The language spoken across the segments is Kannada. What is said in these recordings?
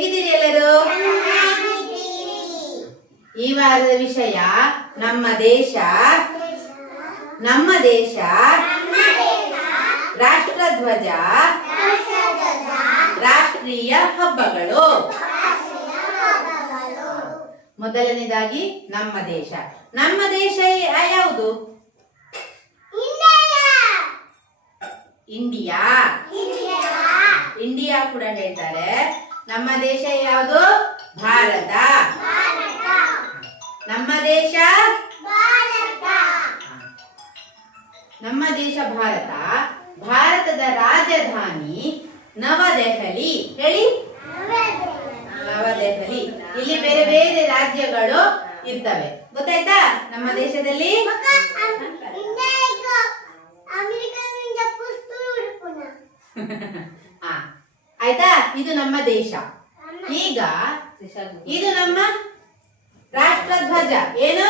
ಹೇಗಿದ್ದೀರಿ ಎಲ್ಲರೂ? ಈ ವಾರದ ವಿಷಯ ನಮ್ಮ ದೇಶ ರಾಷ್ಟ್ರಧ್ವಜ ರಾಷ್ಟ್ರೀಯ ಹಬ್ಬಗಳು. ಮೊದಲನೇದಾಗಿ ನಮ್ಮ ದೇಶ ಯಾವುದು? ಇಂಡಿಯಾ ಕೂಡ ಹೇಳ್ತಾರೆ. ನಮ್ಮ ದೇಶ ಯಾವುದು? ಭಾರತ. ನಮ್ಮ ದೇಶ ಭಾರತ. ಭಾರತದ ರಾಜಧಾನಿ ನವದೆಹಲಿ. ಹೇಳಿ, ನವದೆಹಲಿ. ಇಲ್ಲಿ ಬೇರೆ ಬೇರೆ ರಾಜ್ಯಗಳು ಇರ್ತವೆ, ಗೊತ್ತಾಯ್ತಾ? ನಮ್ಮ ದೇಶದಲ್ಲಿ ಆಯ್ತಾ? ಇದು ನಮ್ಮ ದೇಶ. ಈಗ ಇದು ನಮ್ಮ ರಾಷ್ಟ್ರಧ್ವಜ. ಏನು?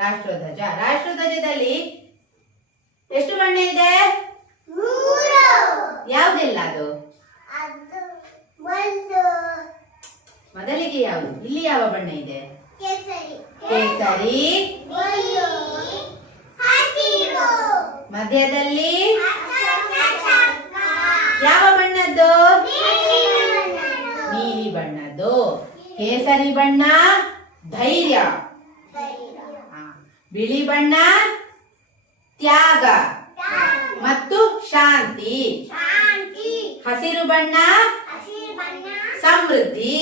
ರಾಷ್ಟ್ರಧ್ವಜದಲ್ಲಿ ಎಷ್ಟು ಬಣ್ಣ ಇದೆ? ಯಾವುದೆಲ್ಲ ಅದು? ಮೊದಲಿಗೆ ಯಾವುದು? ಇಲ್ಲಿ ಯಾವ ಬಣ್ಣ ಇದೆ? ಕೇಸರಿ. ಮಧ್ಯದಲ್ಲಿ ಯಾವ ಬಣ್ಣದ್ದು? ನೀಲಿ ಬಣ್ಣದ್ದು. ಕೇಸರಿ ಬಣ್ಣ ಧೈರ್ಯ, ಬಿಳಿ ಬಣ್ಣ ತ್ಯಾಗ ಮತ್ತು ಶಾಂತಿ, ಹಸಿರು ಬಣ್ಣ ಸಮೃದ್ಧಿ.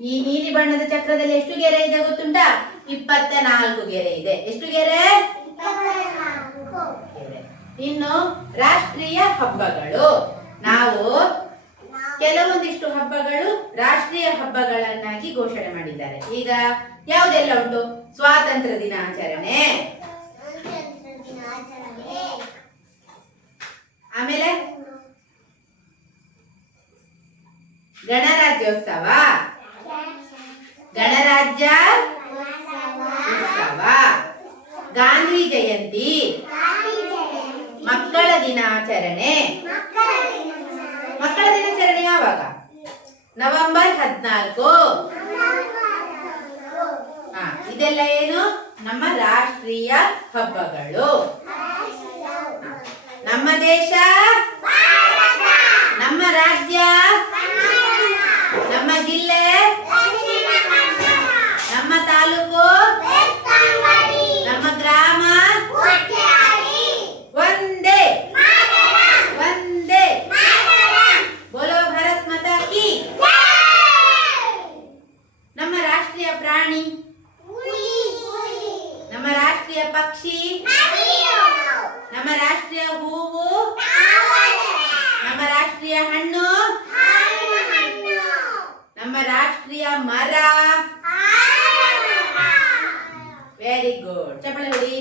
ಈ ನೀಲಿ ಬಣ್ಣದ ಚಕ್ರದಲ್ಲಿ ಎಷ್ಟು ಗೆರೆ ಇದೆ ಗೊತ್ತುಂಟಾ? 24 ಗೆರೆ ಇದೆ. ಎಷ್ಟು ಗೆರೆ? ಇನ್ನು ರಾಷ್ಟ್ರೀಯ ಹಬ್ಬಗಳು. ನಾವು ಕೆಲವೊಂದಿಷ್ಟು ಹಬ್ಬಗಳು ರಾಷ್ಟ್ರೀಯ ಹಬ್ಬಗಳನ್ನಾಗಿ ಘೋಷಣೆ ಮಾಡಿದ್ದಾರೆ. ಈಗ ಯಾವುದೆಲ್ಲ ಉಂಟು? ಸ್ವಾತಂತ್ರ್ಯ ದಿನಾಚರಣೆ, ಆಮೇಲೆ ಗಣರಾಜ್ಯೋತ್ಸವ, ಗಣರಾಜ್ಯ ಉತ್ಸವ, ಗಾಂಧಿ ಜಯಂತಿ, ಮಕ್ಕಳ ದಿನಾಚರಣೆ. ಮಕ್ಕಳ ದಿನಾಚರಣೆ ಯಾವಾಗ? ನವೆಂಬರ್ 14. ಇದೆಲ್ಲ ಏನು? ನಮ್ಮ ರಾಷ್ಟ್ರೀಯ ಹಬ್ಬಗಳು. ನಮ್ಮ ದೇಶ, ನಮ್ಮ ರಾಜ್ಯ, ನಮ್ಮ ಜಿಲ್ಲೆ, ನಮ್ಮ ತಾಲೂಕು, ನಮ್ಮ ಗ್ರಾಮ ಒಂದೇ. ಬೋಲೋ ಭಾರತ್ ಮಾತಾ ಕಿ. ನಮ್ಮ ರಾಷ್ಟ್ರೀಯ ಪ್ರಾಣಿ, ನಮ್ಮ ರಾಷ್ಟ್ರೀಯ ಪಕ್ಷಿ, ನಮ್ಮ ರಾಷ್ಟ್ರೀಯ ಹೂವು, ನಮ್ಮ ರಾಷ್ಟ್ರೀಯ ಹಣ್ಣು, ನಮ್ಮ ರಾಷ್ಟ್ರೀಯ ಮರ. Very good. ಚಪ್ಪಾಳೆ ಹೊಡಿ.